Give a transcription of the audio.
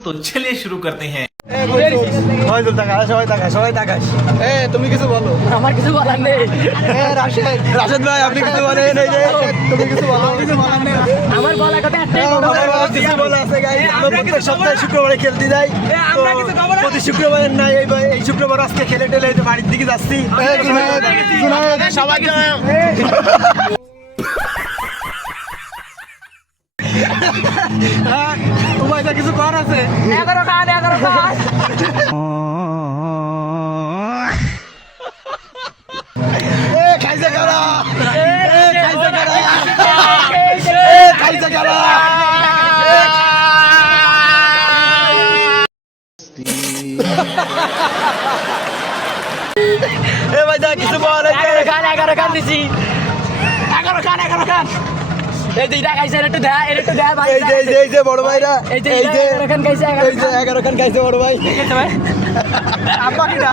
तो चलिए शुरू करते हैं। তুমি কিছু বলো। আমার কিছু বলার নেই। রাশেদ ভাই আপনি কিছু বলেন। এই যে তুমি কিছু বলো। আমার বলার কথা একটাই বলো। কিছু বলা আছে গাইস। আমরা প্রত্যেক সপ্তাহে শুক্রবারে খেলতে যাই। তো প্রতি শুক্রবারে না এই শুক্রবার আজকে খেলে টেলে এই তো বাড়ির দিকে যাচ্ছি। উপায়টা কিছু কর আছে। 11 খান। খাইছে কারা খাইছে কারা ভাই দা কিছু বল। 11 খান দিছি। 11 খান। এই যে খাইছে একটু দে ভাই। এই যে বড় ভাইরা এই যে 11 খান খাইছে। 11 খান খাইছে বড় ভাই। আব্বা কিটা